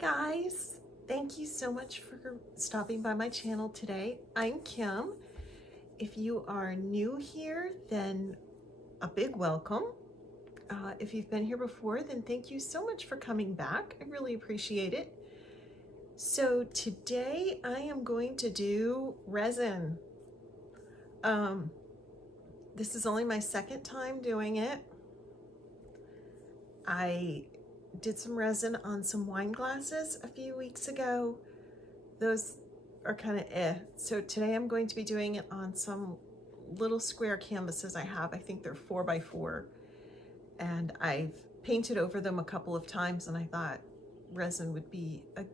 Hi guys, thank you so much for stopping by my channel today. I'm Kim. If you are new here, then a big welcome. If you've been here before, then thank you so much for coming back. I really appreciate it. So today I am going to do resin. Um, this is only my second time doing it. I did some resin on some wine glasses a few weeks ago. Those are kind of So today I'm going to be doing it on some little square canvases I have. I think they're 4x4. And I've painted over them a couple of times, and I thought resin would be a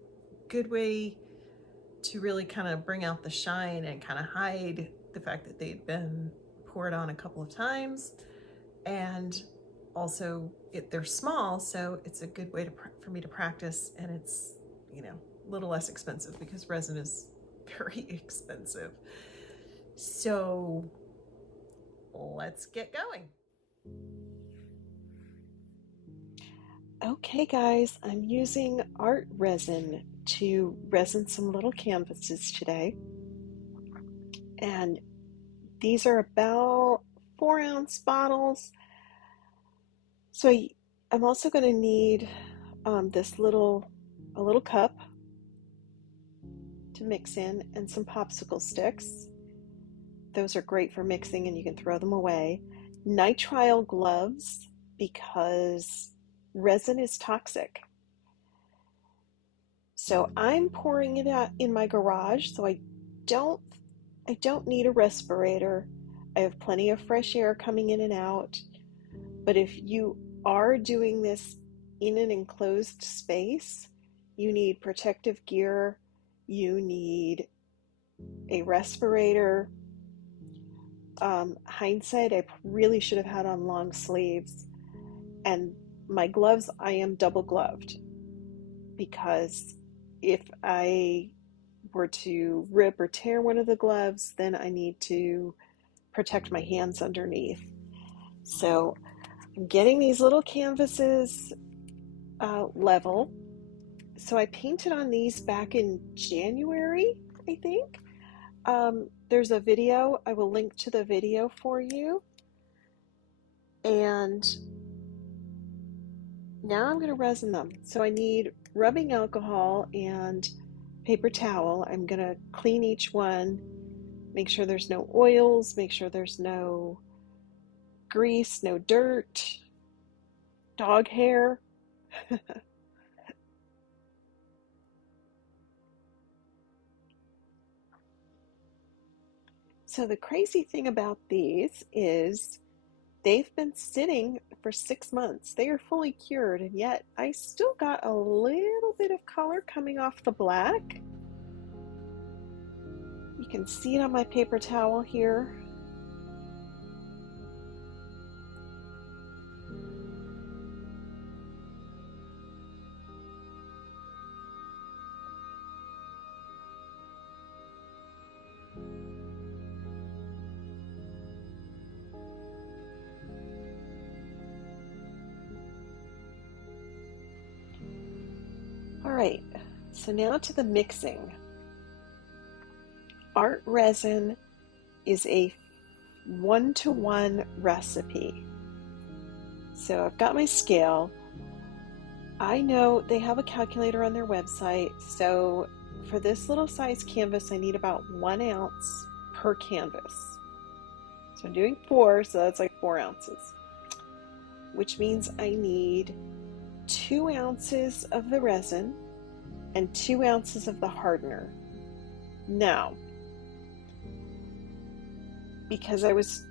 good way to really kind of bring out the shine and kind of hide the fact that they'd been poured on a couple of times. And also they're small, so it's a good way for me to practice, and it's, you know, a little less expensive because resin is very expensive. So let's get going. Okay guys, I'm using art resin to resin some little canvases today. And these are about 4-ounce bottles. So I'm also going to need a little cup to mix in, and some popsicle sticks. Those are great for mixing and you can throw them away. Nitrile gloves, because resin is toxic. So I'm pouring it out in my garage, so I don't need a respirator. I have plenty of fresh air coming in and out. But if you are doing this in an enclosed space, you need protective gear, you need a respirator. Hindsight, I really should have had on long sleeves. And my gloves, I am double gloved, because if I were to rip or tear one of the gloves, then I need to protect my hands underneath. So I'm getting these little canvases level. So I painted on these back in January, I think. There's a video. I will link to the video for you. And now I'm going to resin them. So I need rubbing alcohol and paper towel. I'm going to clean each one, make sure there's no oils, make sure there's no grease, no dirt, dog hair. So the crazy thing about these is they've been sitting for 6 months. They are fully cured, and yet I still got a little bit of color coming off the black. You can see it on my paper towel here. All right, so now to the mixing. Art resin is a 1-to-1 recipe. So I've got my scale. I know they have a calculator on their website. So for this little size canvas, I need about 1 ounce per canvas. So I'm doing 4, so that's like 4 ounces, which means I need 2 ounces of the resin and 2 ounces of the hardener. Now, because I was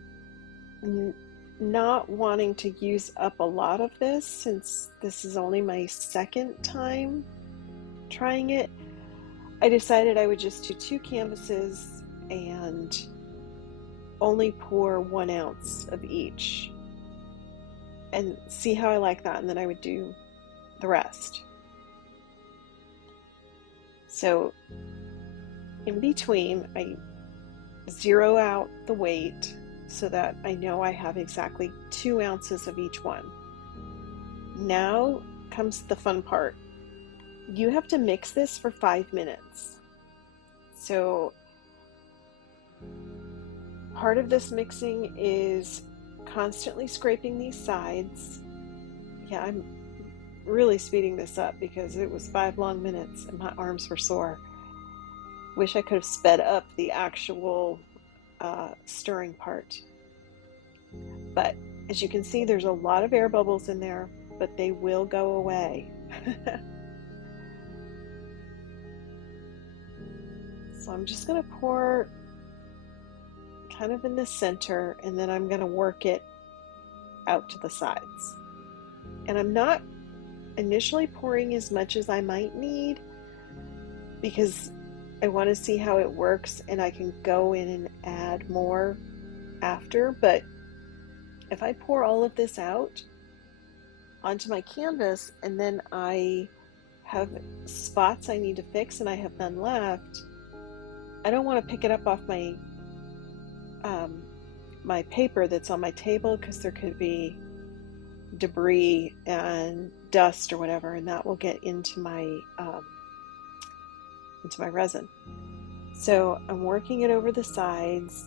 not wanting to use up a lot of this, since this is only my second time trying it, I decided I would just do 2 canvases and only pour 1 ounce of each and see how I like that, and then I would do the rest. So in between, I zero out the weight so that I know I have exactly 2 ounces of each one. Now comes the fun part. you have to mix this for 5 minutes. So part of this mixing is constantly scraping these sides. Yeah, I'm really speeding this up because it was 5 long minutes and my arms were sore. Wish I could have sped up the actual stirring part. But as you can see, there's a lot of air bubbles in there, but they will go away. So I'm just going to pour kind of in the center, and then I'm going to work it out to the sides. And I'm not initially pouring as much as I might need because I want to see how it works, and I can go in and add more after. But if I pour all of this out onto my canvas and then I have spots I need to fix and I have none left, I don't want to pick it up off my my paper that's on my table because there could be debris and dust or whatever, and that will get into my resin. So I'm working it over the sides.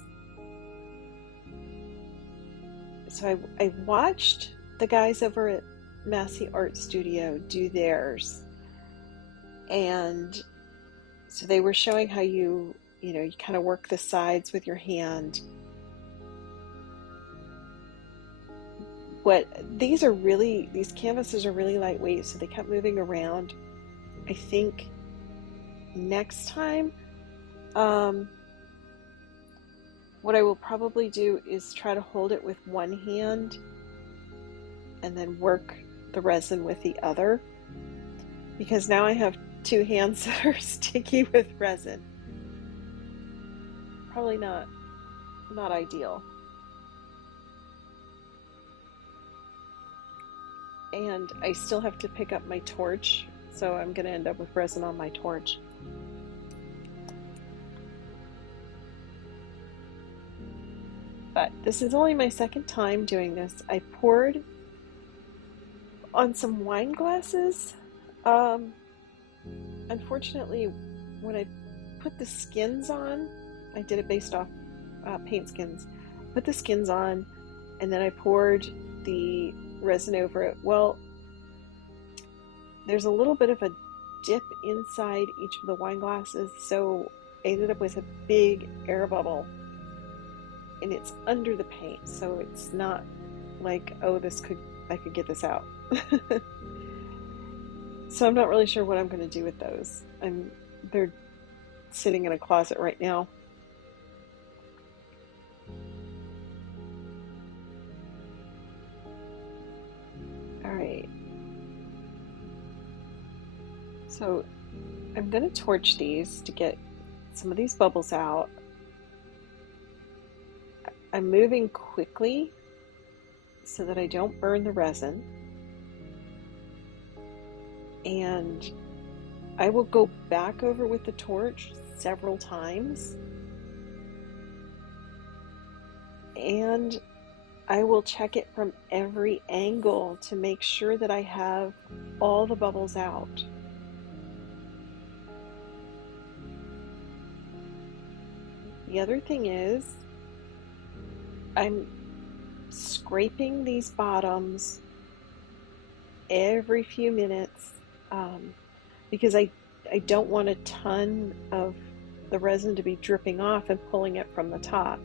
So I watched the guys over at Massey Art Studio do theirs, and so they were showing how you kind of work the sides with your hand. These canvases are really lightweight, so they kept moving around. I think next time, what I will probably do is try to hold it with one hand and then work the resin with the other, because now I have two hands that are sticky with resin. Probably not ideal. And I still have to pick up my torch, so I'm going to end up with resin on my torch. But this is only my second time doing this. I poured on some wine glasses. Unfortunately, when I put the skins on, I did it based off paint skins. Put the skins on, and then I poured the resin over it. Well, there's a little bit of a dip inside each of the wine glasses, so I ended up with a big air bubble, and it's under the paint, so it's not like, oh, I could get this out. So I'm not really sure what I'm going to do with those. They're sitting in a closet right now. All right. So I'm going to torch these to get some of these bubbles out. I'm moving quickly so that I don't burn the resin. And I will go back over with the torch several times. And I will check it from every angle to make sure that I have all the bubbles out. The other thing is, I'm scraping these bottoms every few minutes because I don't want a ton of the resin to be dripping off and pulling it from the top.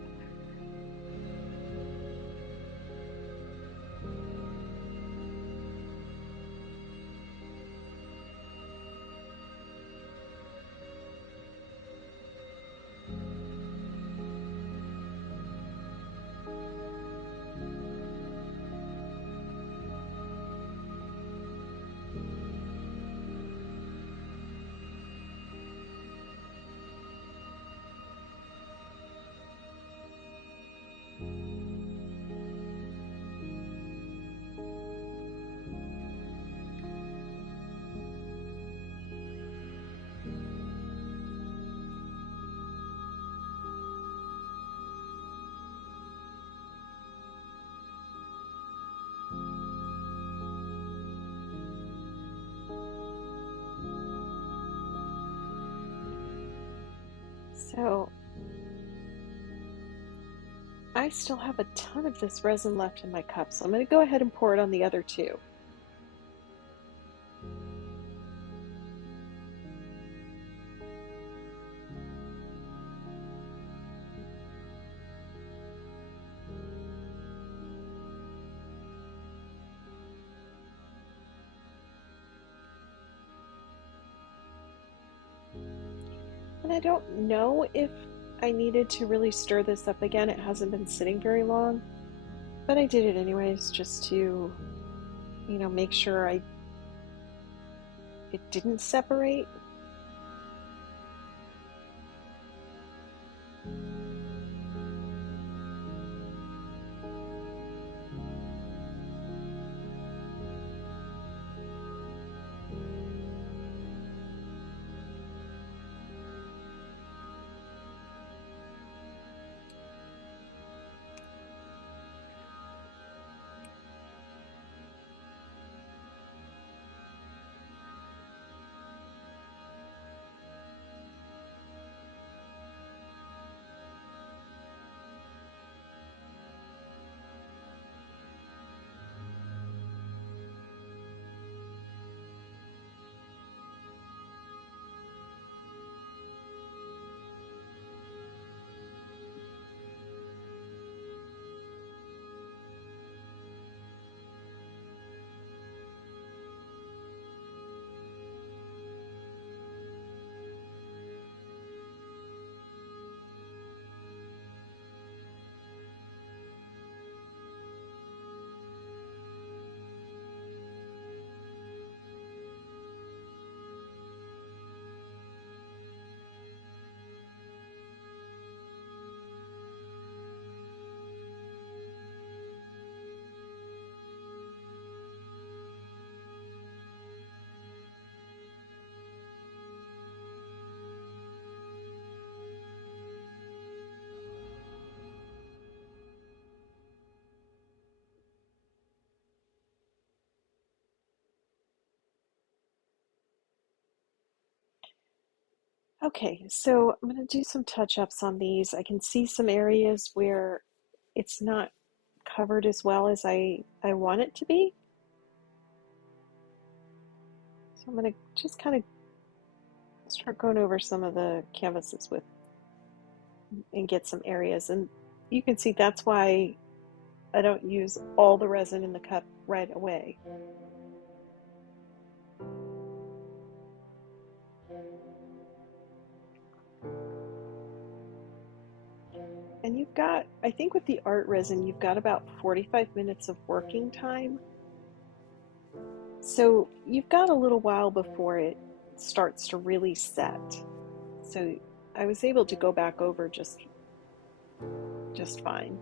So I still have a ton of this resin left in my cup, so I'm going to go ahead and pour it on the other two. And I don't know if I needed to really stir this up again. It hasn't been sitting very long, but I did it anyways just to, make sure it didn't separate. Okay, so I'm going to do some touch-ups on these. I can see some areas where it's not covered as well as I want it to be. So I'm going to just kind of start going over some of the canvases and get some areas. And you can see that's why I don't use all the resin in the cup right away. And you've got, I think with the art resin, you've got about 45 minutes of working time. So you've got a little while before it starts to really set. So I was able to go back over just fine.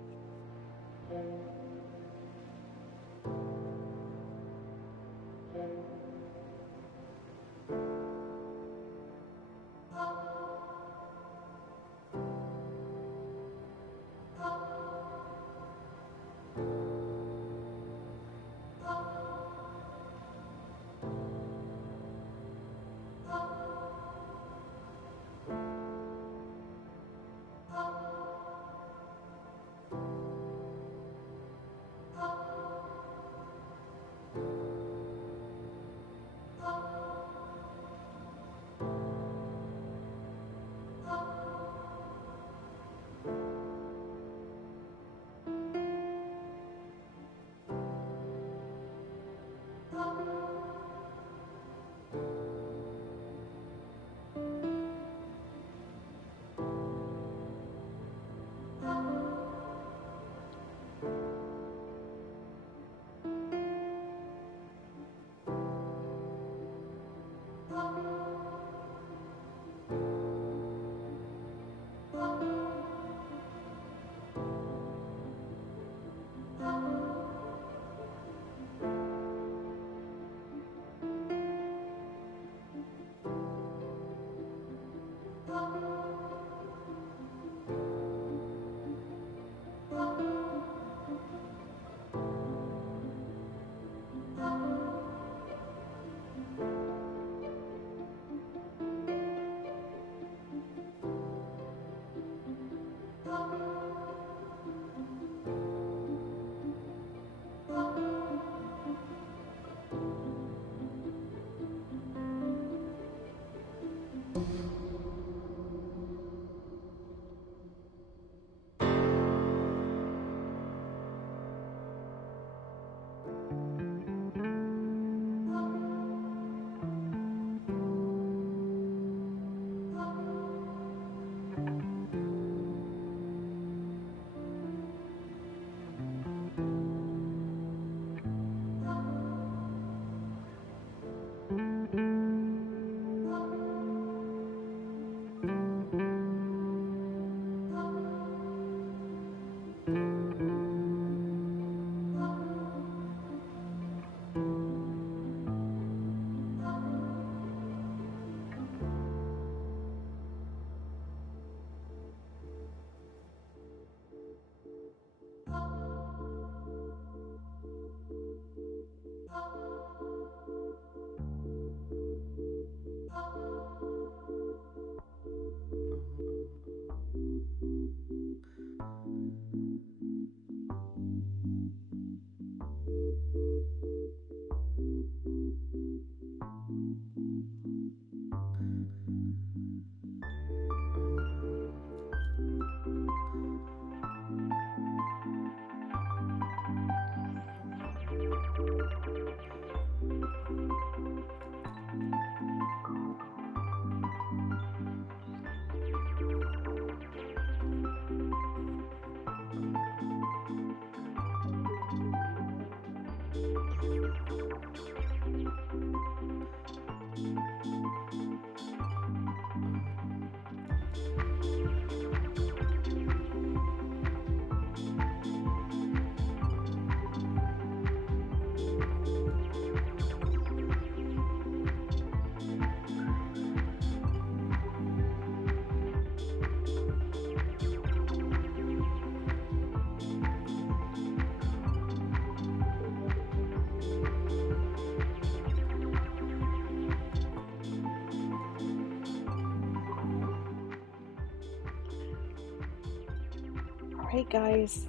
Alright guys,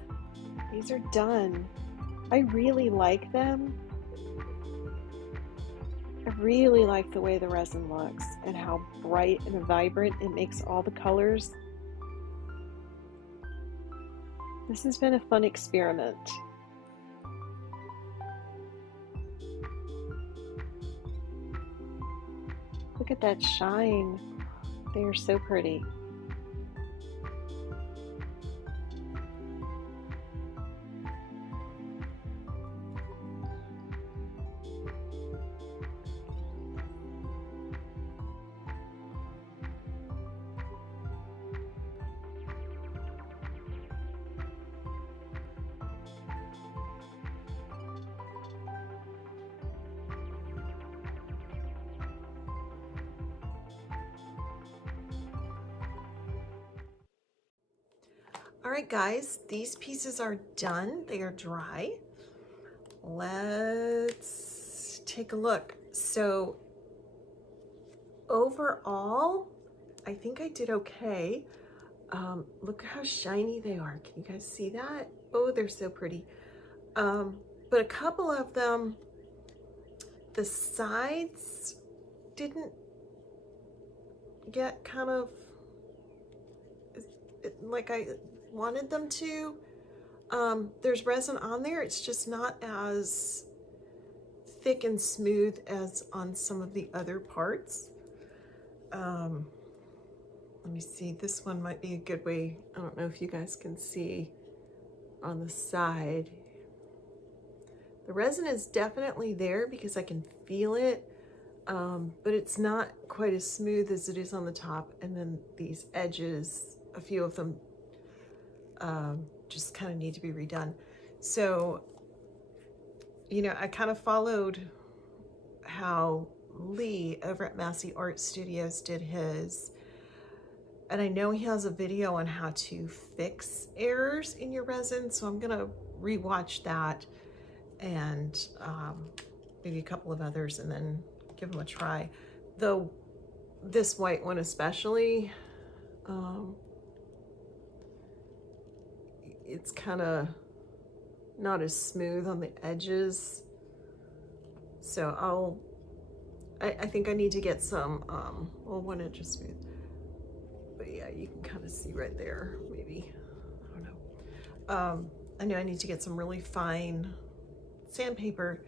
these are done. I really like them. I really like the way the resin looks and how bright and vibrant it makes all the colors. This has been a fun experiment. Look at that shine. They are so pretty. All right, guys, these pieces are done. They are dry. Let's take a look. So overall, I think I did okay. Look how shiny they are. Can you guys see that? Oh, they're so pretty. But a couple of them, the sides didn't get kind of like I wanted them to. There's resin on there. It's just not as thick and smooth as on some of the other parts. Let me see, this one might be a good way. I don't know if you guys can see on the side. The resin is definitely there because I can feel it, but it's not quite as smooth as it is on the top. And then these edges, a few of them just kind of need to be redone. So, you know, I kind of followed how Lee over at Massey Art Studios did his, and I know he has a video on how to fix errors in your resin, so I'm gonna rewatch that and maybe a couple of others and then give them a try. Though this white one especially, it's kind of not as smooth on the edges, so I think I need to get some, well, 1 inch of smooth. But yeah, you can kind of see right there, maybe. I don't know. I know I need to get some really fine sandpaper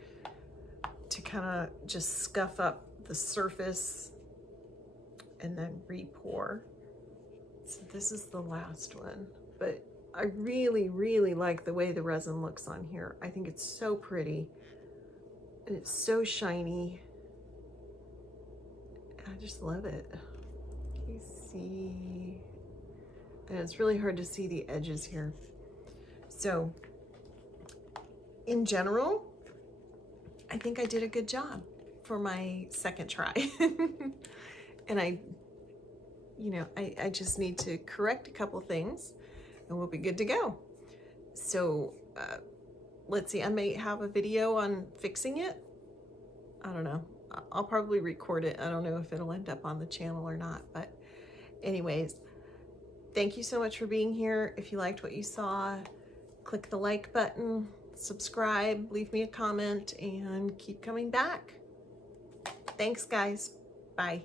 to kind of just scuff up the surface and then re-pour. So this is the last one, but I really, really like the way the resin looks on here. I think it's so pretty and it's so shiny. I just love it. You see, and it's really hard to see the edges here. So in general, I think I did a good job for my second try. And I just need to correct a couple things and we'll be good to go. So let's see, I may have a video on fixing it. I don't know. I'll probably record it. I don't know if it'll end up on the channel or not, but anyways, thank you so much for being here. If you liked what you saw, click the like button, subscribe, leave me a comment, and keep coming back. Thanks, guys. Bye.